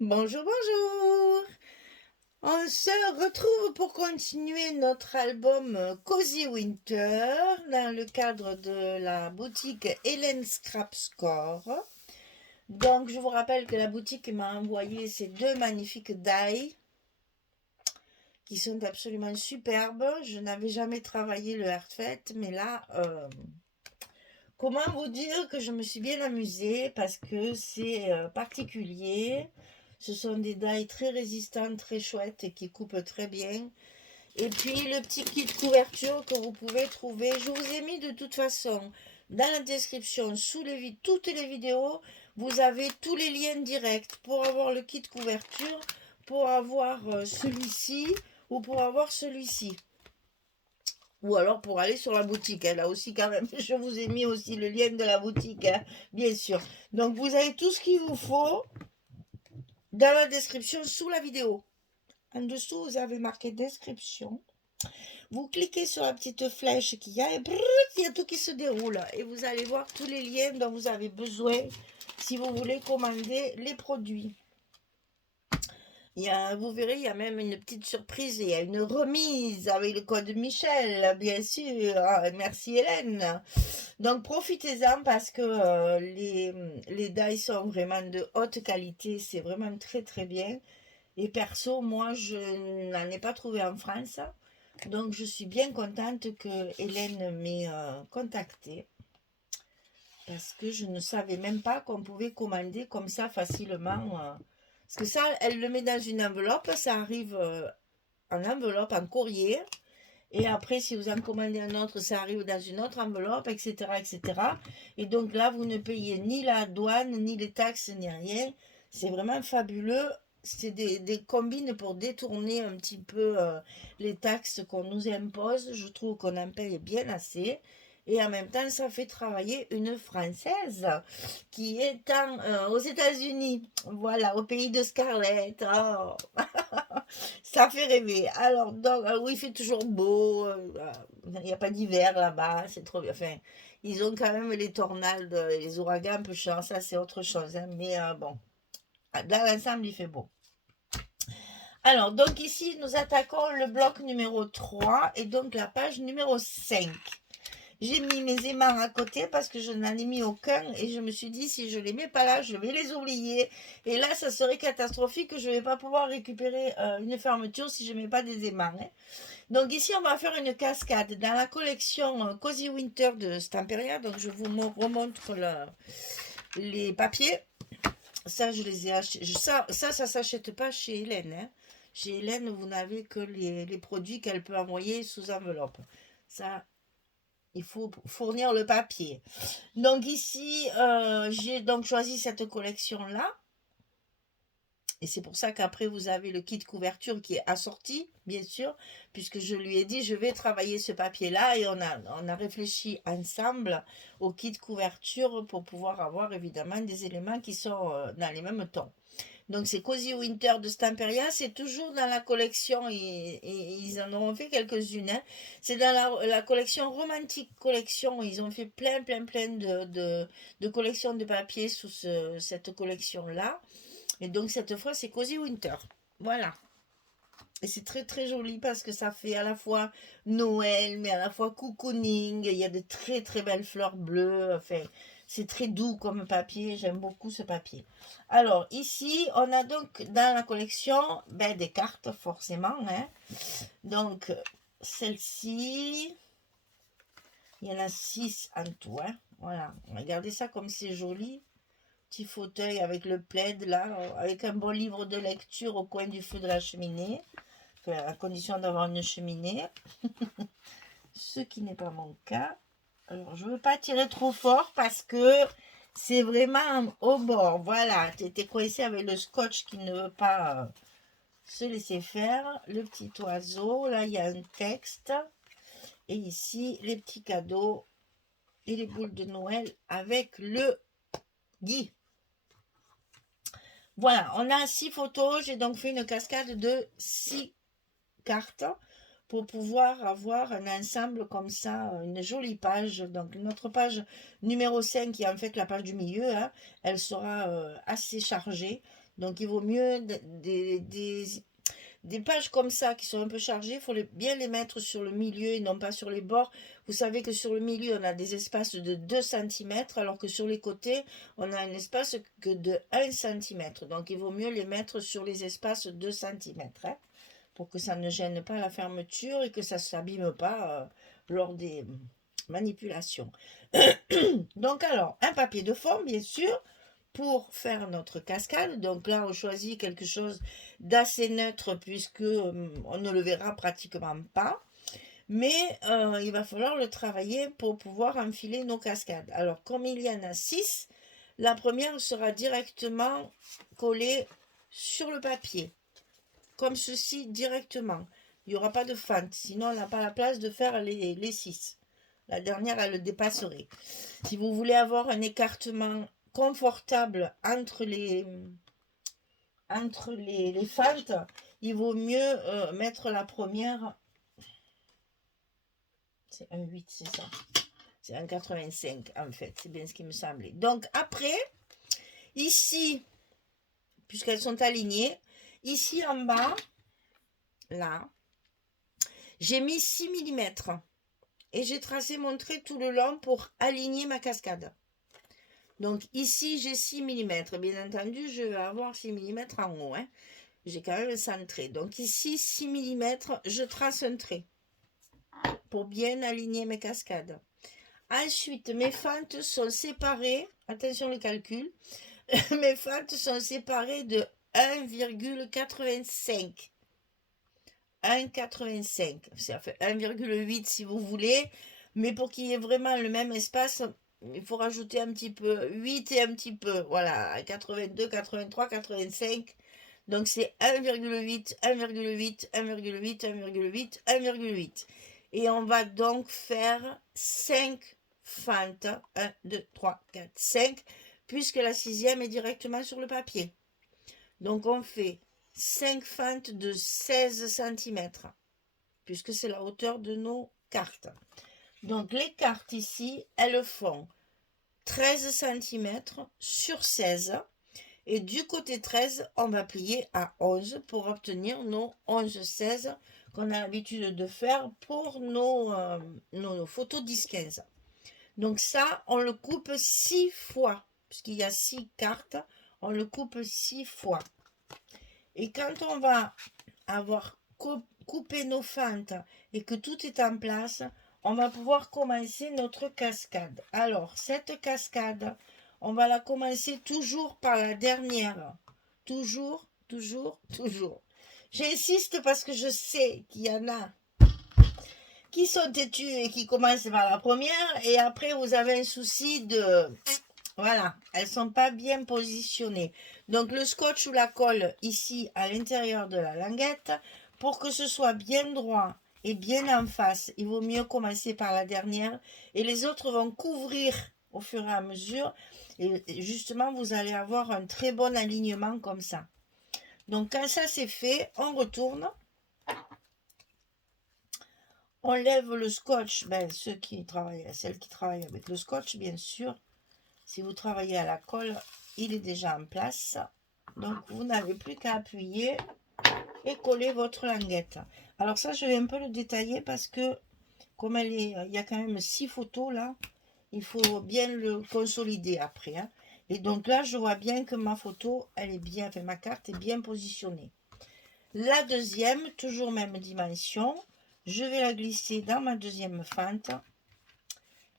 Bonjour, bonjour. On se retrouve pour continuer notre album Cozy Winter dans le cadre de la boutique Hélène Scrap Score. Donc, je vous rappelle que la boutique m'a envoyé ces deux magnifiques die qui sont absolument superbes. Je n'avais jamais travaillé le Heartfelt, mais là, comment vous dire que je me suis bien amusée parce que c'est particulier. Ce sont des die très résistants, très chouettes et qui coupent très bien. Et puis le petit kit couverture que vous pouvez trouver, je vous ai mis de toute façon dans la description sous toutes les vidéos, vous avez tous les liens directs pour avoir le kit couverture, pour avoir celui-ci ou pour avoir celui-ci. Ou alors pour aller sur la boutique, hein, là aussi quand même, je vous ai mis aussi le lien de la boutique, hein, bien sûr. Donc vous avez tout ce qu'il vous faut dans la description sous la vidéo. En dessous, vous avez marqué description. Vous cliquez sur la petite flèche qu'il y a et brrr, il y a tout qui se déroule. Et vous allez voir tous les liens dont vous avez besoin si vous voulez commander les produits. Vous verrez, il y a même une petite surprise, il y a une remise avec le code Michel, bien sûr. Ah, merci Hélène. Donc profitez-en parce que les die sont vraiment de haute qualité, c'est vraiment très très bien. Et perso, moi, je n'en ai pas trouvé en France. Donc, je suis bien contente que Hélène m'ait contactée parce que je ne savais même pas qu'on pouvait commander comme ça facilement. Parce que ça, elle le met dans une enveloppe, ça arrive en enveloppe, en courrier. Et après, si vous en commandez un autre, ça arrive dans une autre enveloppe, etc., etc. Et donc là, vous ne payez ni la douane, ni les taxes, ni rien. C'est vraiment fabuleux. C'est des combines pour détourner un petit peu les taxes qu'on nous impose. Je trouve qu'on en paye bien assez. Et en même temps, ça fait travailler une Française qui est aux États-Unis. Voilà, au pays de Scarlett. Oh. Ça fait rêver. Alors, donc, oui, il fait toujours beau. Il n'y a pas d'hiver là-bas. C'est trop bien. Enfin, ils ont quand même les tornades, les ouragans un peu chiants. Ça, c'est autre chose, hein. Mais bon, dans l'ensemble, il fait beau. Alors, donc ici, nous attaquons le bloc numéro 3 et donc la page numéro 5. J'ai mis mes aimants à côté parce que je n'en ai mis aucun et je me suis dit si je les mets pas là, je vais les oublier. Et là, ça serait catastrophique, je ne vais pas pouvoir récupérer une fermeture si je ne mets pas des aimants, hein. Donc ici, on va faire une cascade dans la collection Cozy Winter de Stamperia. Donc je vous remontre les papiers. Ça, je les ai achetés. Ça s'achète pas chez Hélène, hein. Chez Hélène, vous n'avez que les produits qu'elle peut envoyer sous enveloppe. Ça, il faut fournir le papier. Donc ici, j'ai donc choisi cette collection-là. Et c'est pour ça qu'après, vous avez le kit couverture qui est assorti, bien sûr, puisque je lui ai dit, je vais travailler ce papier-là et on a réfléchi ensemble au kit couverture pour pouvoir avoir évidemment des éléments qui sont dans les mêmes tons. Donc c'est Cozy Winter de Stamperia, c'est toujours dans la collection, et ils en ont fait quelques-unes, hein. C'est dans la collection Romantique Collection, ils ont fait plein de collections de papier sous cette collection-là. Et donc cette fois c'est Cozy Winter. Voilà. Et c'est très très joli parce que ça fait à la fois Noël, mais à la fois cocooning. Il y a de très très belles fleurs bleues. Enfin, c'est très doux comme papier. J'aime beaucoup ce papier. Alors ici, on a donc dans la collection des cartes forcément, hein. Donc celle-ci, il y en a 6 en tout, hein. Voilà. Regardez ça comme c'est joli. Petit fauteuil avec le plaid là, avec un bon livre de lecture au coin du feu de la cheminée, à condition d'avoir une cheminée, ce qui n'est pas mon cas. Alors je ne veux pas tirer trop fort parce que c'est vraiment au bord. Voilà, tu étais coincé avec le scotch qui ne veut pas se laisser faire. Le petit oiseau, là il y a un texte. Et ici les petits cadeaux et les boules de Noël avec le Guy. Voilà, on a 6 photos. J'ai donc fait une cascade de 6 cartes pour pouvoir avoir un ensemble comme ça, une jolie page. Donc notre page numéro 5, qui est en fait la page du milieu, hein, elle sera assez chargée. Donc il vaut mieux des pages comme ça qui sont un peu chargées, il faut bien les mettre sur le milieu et non pas sur les bords. Vous savez que sur le milieu, on a des espaces de 2 cm, alors que sur les côtés, on a un espace que de 1 cm. Donc il vaut mieux les mettre sur les espaces 2 cm, hein, pour que ça ne gêne pas la fermeture et que ça ne s'abîme pas lors des manipulations. Donc alors, un papier de fond, bien sûr, pour faire notre cascade. Donc là, on choisit quelque chose d'assez neutre puisque on ne le verra pratiquement pas. Mais il va falloir le travailler pour pouvoir enfiler nos cascades. Alors, comme il y en a 6, la première sera directement collée sur le papier, comme ceci directement. Il n'y aura pas de fente, sinon on n'a pas la place de faire les 6. La dernière, elle le dépasserait. Si vous voulez avoir un écartement confortable entre les fentes, il vaut mieux mettre la première. C'est un 8, c'est ça. C'est un 85 en fait, c'est bien ce qui me semblait. Donc après, ici, puisqu'elles sont alignées, ici en bas, là, j'ai mis 6 mm et j'ai tracé mon trait tout le long pour aligner ma cascade. Donc ici, j'ai 6 mm. Bien entendu, je vais avoir 6 mm en haut. Hein. J'ai quand même centré. Donc ici, 6 mm, je trace un trait pour bien aligner mes cascades. Ensuite, mes fentes sont séparées. Attention le calcul. Mes fentes sont séparées de 1,85. 1,85. Ça fait 1,8 si vous voulez. Mais pour qu'il y ait vraiment le même espace, il faut rajouter un petit peu. 8 et un petit peu. Voilà. 82, 83, 85. Donc c'est 1,8, 1,8, 1,8, 1,8, 1,8. Et on va donc faire 5 fentes. 1, 2, 3, 4, 5. Puisque la 6e est directement sur le papier. Donc on fait 5 fentes de 16 cm. Puisque c'est la hauteur de nos cartes. Donc les cartes ici, elles font 13 cm sur 16. Et du côté 13, on va plier à 11 pour obtenir nos 11-16 qu'on a l'habitude de faire pour nos photos 10-15. Donc ça, on le coupe 6 fois, puisqu'il y a 6 cartes, on le coupe 6 fois. Et quand on va avoir coupé nos fentes et que tout est en place, on va pouvoir commencer notre cascade. Alors, cette cascade, on va la commencer toujours par la dernière. Toujours, toujours, toujours. J'insiste parce que je sais qu'il y en a qui sont têtus et qui commencent par la première et après vous avez un souci de... Voilà, elles ne sont pas bien positionnées. Donc le scotch ou la colle ici à l'intérieur de la languette, pour que ce soit bien droit et bien en face, il vaut mieux commencer par la dernière et les autres vont couvrir au fur et à mesure et justement vous allez avoir un très bon alignement comme ça. Donc quand ça c'est fait, on retourne, on lève le scotch, celles qui travaillent avec le scotch bien sûr. Si vous travaillez à la colle, il est déjà en place. Donc, vous n'avez plus qu'à appuyer et coller votre languette. Alors ça, je vais un peu le détailler parce que, comme il y a quand même 6 photos là, il faut bien le consolider après. Hein. Et donc là, je vois bien que ma photo, elle est bien, ma carte est bien positionnée. La deuxième, toujours même dimension, je vais la glisser dans ma deuxième fente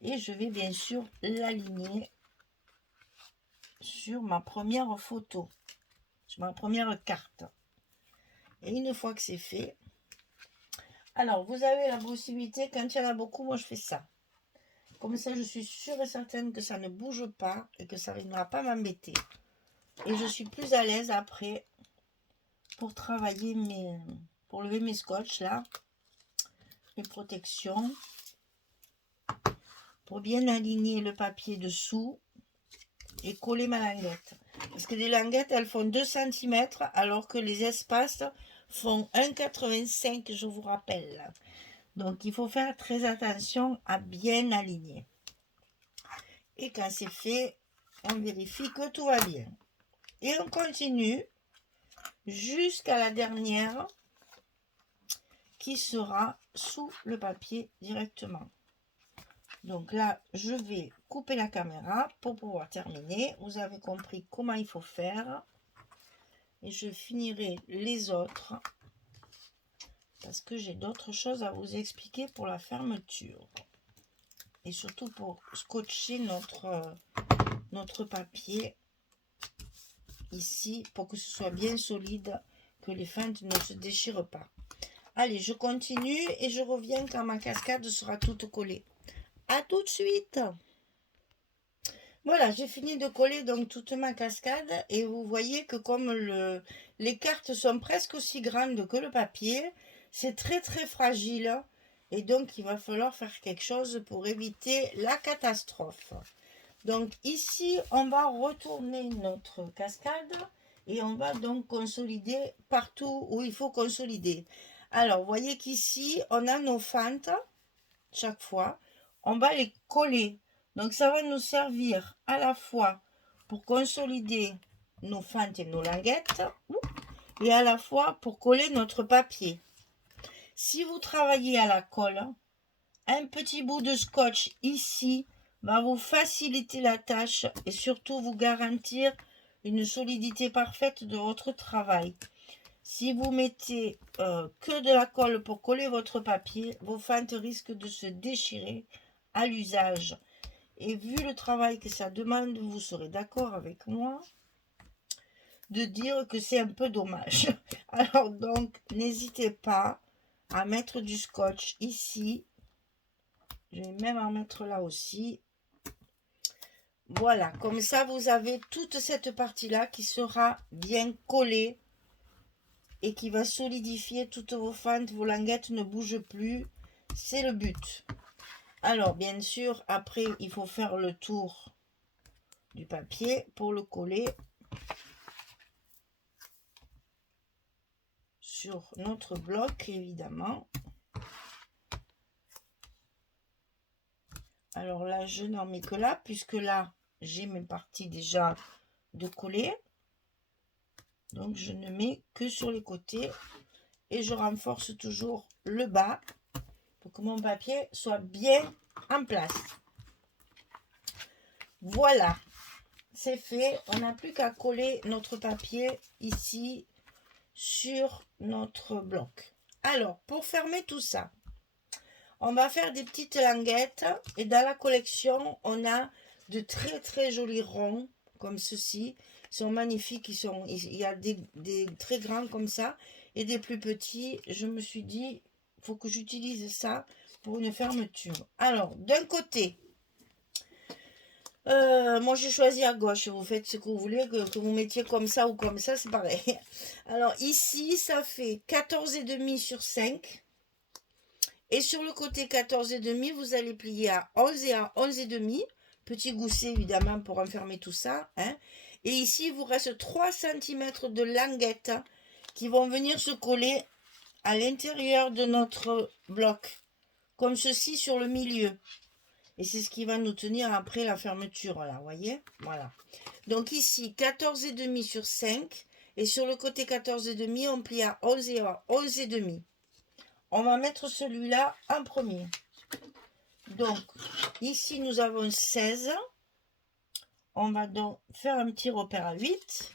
et je vais bien sûr l'aligner sur ma première photo, sur ma première carte. Et une fois que c'est fait, alors vous avez la possibilité, quand il y en a beaucoup, moi je fais ça. Comme ça, je suis sûre et certaine que ça ne bouge pas et que ça ne viendra pas m'embêter. Et je suis plus à l'aise après pour travailler pour lever mes scotch là, mes protections, pour bien aligner le papier dessous et coller ma languette. Parce que les languettes, elles font 2 cm alors que les espaces font 1,85, je vous rappelle. Donc, il faut faire très attention à bien aligner. Et quand c'est fait, on vérifie que tout va bien. Et on continue jusqu'à la dernière qui sera sous le papier directement. Donc là, je vais couper la caméra pour pouvoir terminer. Vous avez compris comment il faut faire. Et je finirai les autres parce que j'ai d'autres choses à vous expliquer pour la fermeture. Et surtout pour scotcher notre papier ici pour que ce soit bien solide, que les feintes ne se déchirent pas. Allez, je continue et je reviens quand ma cascade sera toute collée. À tout de suite. Voilà, j'ai fini de coller donc toute ma cascade et vous voyez que comme les cartes sont presque aussi grandes que le papier, c'est très très fragile et donc il va falloir faire quelque chose pour éviter la catastrophe. Donc ici, on va retourner notre cascade et on va donc consolider partout où il faut consolider. Alors, vous voyez qu'ici, on a nos fentes chaque fois. On va les coller. Donc, ça va nous servir à la fois pour consolider nos fentes et nos languettes et à la fois pour coller notre papier. Si vous travaillez à la colle, un petit bout de scotch ici va vous faciliter la tâche et surtout vous garantir une solidité parfaite de votre travail. Si vous mettez que de la colle pour coller votre papier, vos fentes risquent de se déchirer à l'usage. Et vu le travail que ça demande, vous serez d'accord avec moi de dire que c'est un peu dommage. Alors donc, n'hésitez pas à mettre du scotch ici. Je vais même en mettre là aussi. Voilà, comme ça vous avez toute cette partie-là qui sera bien collée et qui va solidifier toutes vos fentes. Vos languettes ne bougent plus. C'est le but. Alors, bien sûr, après, il faut faire le tour du papier pour le coller sur notre bloc, évidemment. Alors là, je n'en mets que là, puisque là, j'ai mes parties déjà de coller. Donc, je ne mets que sur les côtés. Et je renforce toujours le bas pour que mon papier soit bien en place. Voilà, c'est fait. On n'a plus qu'à coller notre papier ici sur notre bloc. Alors, pour fermer tout ça, on va faire des petites languettes. Et dans la collection, on a de très très jolis ronds comme ceci. Ils sont magnifiques. Il y a des très grands comme ça et des plus petits. Je me suis dit, il faut que j'utilise ça pour une fermeture. Alors, d'un côté, moi j'ai choisi à gauche. Vous faites ce que vous voulez, que vous mettiez comme ça ou comme ça, c'est pareil. Alors ici, ça fait 14,5 sur 5. Et sur le côté 14,5, vous allez plier à 11 et à 11,5. Petit gousset évidemment pour enfermer tout ça. Hein. Et ici, il vous reste 3 cm de languettes qui vont venir se coller à l'intérieur de notre bloc. Comme ceci sur le milieu. Et c'est ce qui va nous tenir après la fermeture. Là, vous voyez. Voilà. Donc ici, 14,5 sur 5. Et sur le côté 14,5, on plie à 11 et à 11,5. On va mettre celui-là en premier. Donc, ici, nous avons 16. On va donc faire un petit repère à 8.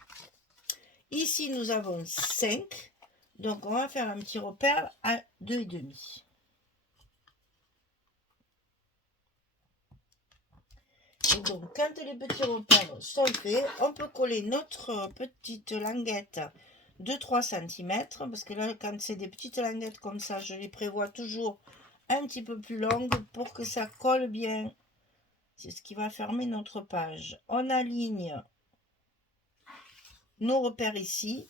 Ici, nous avons 5. Donc, on va faire un petit repère à 2,5. Et donc, quand les petits repères sont faits, on peut coller notre petite languette de 3 cm. Parce que là, quand c'est des petites languettes comme ça, je les prévois toujours un petit peu plus longues pour que ça colle bien. C'est ce qui va fermer notre page. On aligne nos repères ici.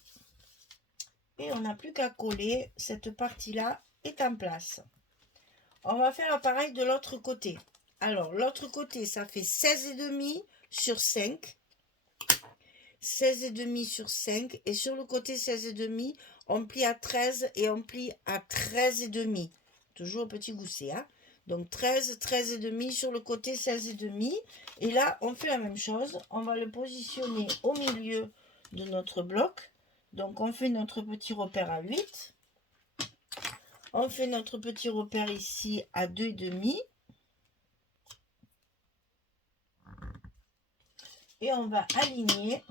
Et on n'a plus qu'à coller. Cette partie-là est en place. On va faire pareil de l'autre côté. Alors, l'autre côté, ça fait 16,5 sur 5. 16,5 sur 5. Et sur le côté 16,5, on plie à 13 et on plie à 13,5. Toujours au petit gousset. Hein. Donc 13, 13,5 sur le côté 16,5. Et là, on fait la même chose. On va le positionner au milieu de notre bloc. Donc on fait notre petit repère à 8. On fait notre petit repère ici à 2,5. Et on va aligner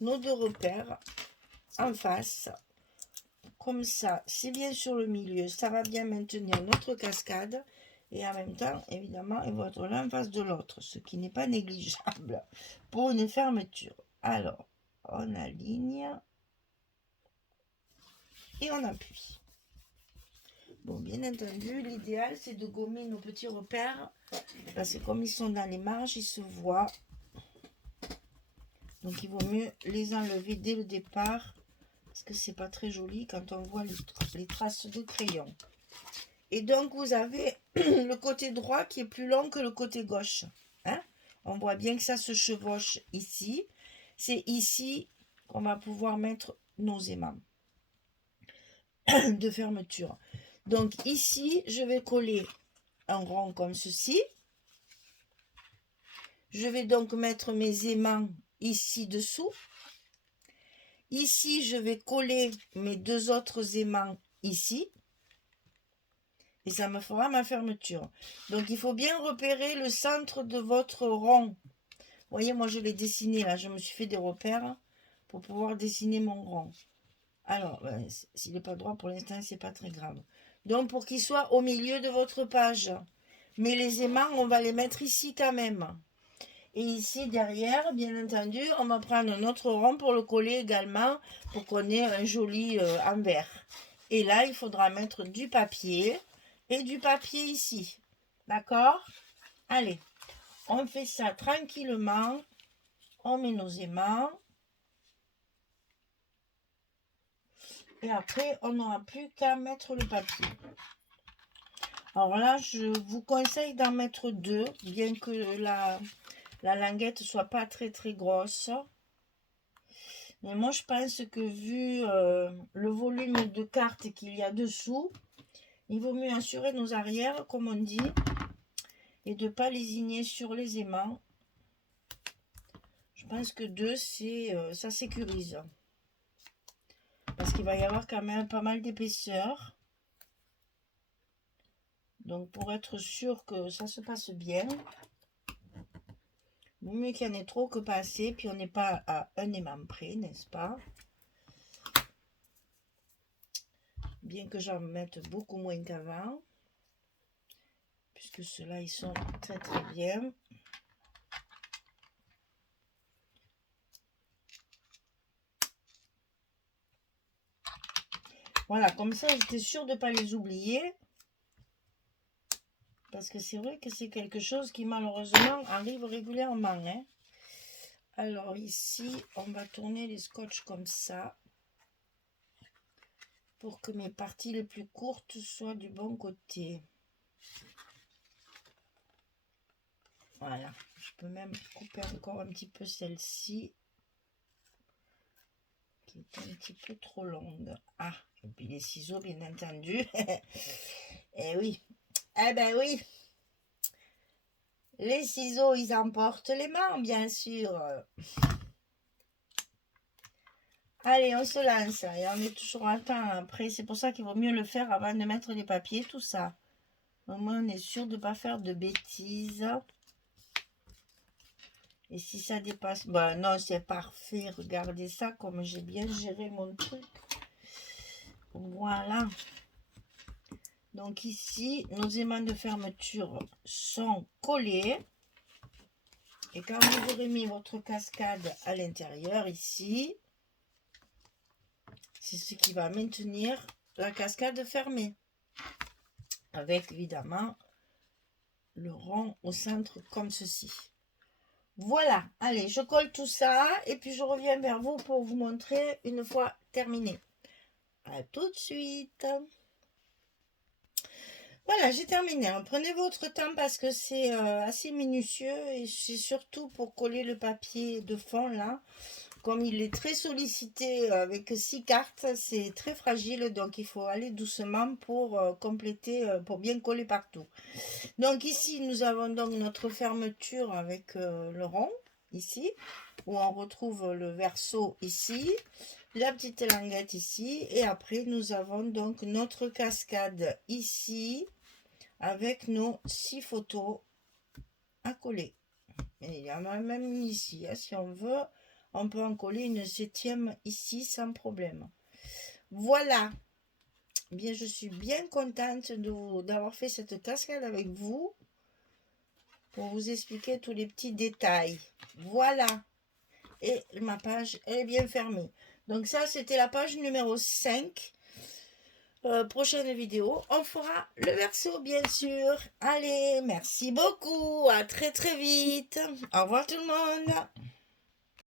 nos deux repères en face. Comme ça, c'est bien sur le milieu. Ça va bien maintenir notre cascade. Et en même temps, évidemment, ils vont être l'un en face de l'autre. Ce qui n'est pas négligeable pour une fermeture. Alors, on aligne. Et on appuie. Bon, bien entendu, l'idéal, c'est de gommer nos petits repères. Parce que comme ils sont dans les marges, ils se voient. Donc, il vaut mieux les enlever dès le départ. Parce que c'est pas très joli quand on voit les traces de crayon. Et donc, vous avez le côté droit qui est plus long que le côté gauche. Hein? On voit bien que ça se chevauche ici. C'est ici qu'on va pouvoir mettre nos aimants de fermeture. Donc, ici, je vais coller un rond comme ceci. Je vais donc mettre mes aimants ici dessous. Ici, je vais coller mes deux autres aimants ici. Et ça me fera ma fermeture. Donc, il faut bien repérer le centre de votre rond. Vous voyez, moi, je l'ai dessiné là. Je me suis fait des repères pour pouvoir dessiner mon rond. Alors, s'il n'est pas droit pour l'instant, c'est pas très grave. Donc, pour qu'il soit au milieu de votre page. Mais les aimants, on va les mettre ici quand même. Et ici, derrière, bien entendu, on va prendre notre rond pour le coller également, pour qu'on ait un joli envers. Et là, il faudra mettre du papier et du papier ici. D'accord? Allez, on fait ça tranquillement. On met nos aimants. Et après, on n'aura plus qu'à mettre le papier. Alors là, je vous conseille d'en mettre 2, bien que la languette soit pas très très grosse. Mais moi, je pense que vu le volume de cartes qu'il y a dessous, il vaut mieux assurer nos arrières, comme on dit, et de ne pas lésigner sur les aimants. Je pense que 2, ça sécurise. Parce qu'il va y avoir quand même pas mal d'épaisseur. Donc, pour être sûr que ça se passe bien, vaut mieux qu'il y en ait trop que pas assez, puis on n'est pas à un aimant près, n'est-ce pas? Bien que j'en mette beaucoup moins qu'avant, puisque ceux-là, ils sont très très bien. Voilà, comme ça, j'étais sûre de ne pas les oublier. Parce que c'est vrai que c'est quelque chose qui malheureusement arrive régulièrement. Hein. Alors ici, on va tourner les scotch comme ça. Pour que mes parties les plus courtes soient du bon côté. Voilà, je peux même couper encore un petit peu celle-ci. Qui est un petit peu trop longue. Ah, et puis les ciseaux, bien entendu. Eh oui. Eh ben oui. Les ciseaux, ils emportent les mains, bien sûr. Allez, on se lance. Et on est toujours à temps après. C'est pour ça qu'il vaut mieux le faire avant de mettre les papiers, tout ça. Au moins, on est sûr de ne pas faire de bêtises. Et si ça dépasse... Bah non, c'est parfait. Regardez ça, comme j'ai bien géré mon truc. Voilà. Donc ici, nos aimants de fermeture sont collés. Et quand vous aurez mis votre cascade à l'intérieur, ici, c'est ce qui va maintenir la cascade fermée. Avec évidemment le rond au centre comme ceci. Voilà, allez, je colle tout ça et puis je reviens vers vous pour vous montrer une fois terminé. À tout de suite. Voilà, j'ai terminé. Prenez votre temps parce que c'est assez minutieux et c'est surtout pour coller le papier de fond là. Comme il est très sollicité avec 6 cartes, c'est très fragile, donc il faut aller doucement pour compléter, pour bien coller partout. Donc ici, nous avons donc notre fermeture avec le rond, ici. où on retrouve le verso ici, la petite languette ici, et après nous avons donc notre cascade ici, avec nos 6 photos à coller. Et il y en a même ici, hein, si on veut, on peut en coller une 7e ici sans problème. Voilà. Bien, je suis bien contente d'avoir fait cette cascade avec vous pour vous expliquer tous les petits détails. Voilà. Et ma page est bien fermée. Donc ça, c'était la page numéro 5. Prochaine vidéo, on fera le verso, bien sûr. Allez, merci beaucoup. À très très vite. Au revoir tout le monde.